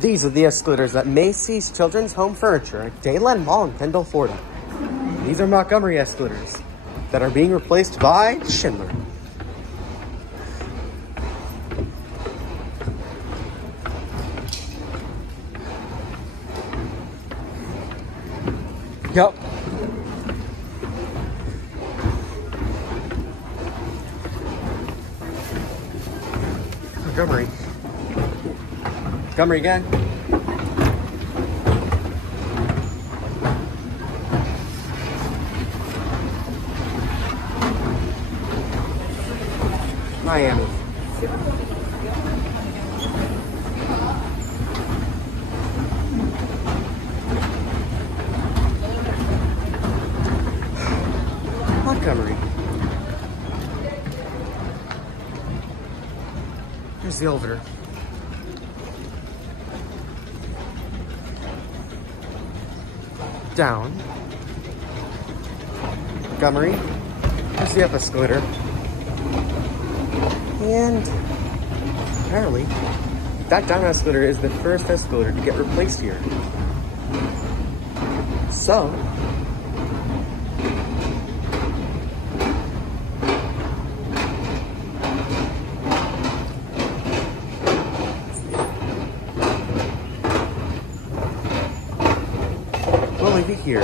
These are the escalators at Macy's Children's Home Furniture at Dadeland Mall in Kendall, Florida. These are Montgomery escalators that are being replaced by Schindler. Yep. Montgomery. Montgomery again. Miami. Montgomery. Here's the elevator. Down. Montgomery. Here's the up escalator. And apparently, that down escalator is the first escalator to get replaced here. So, we'll leave it here.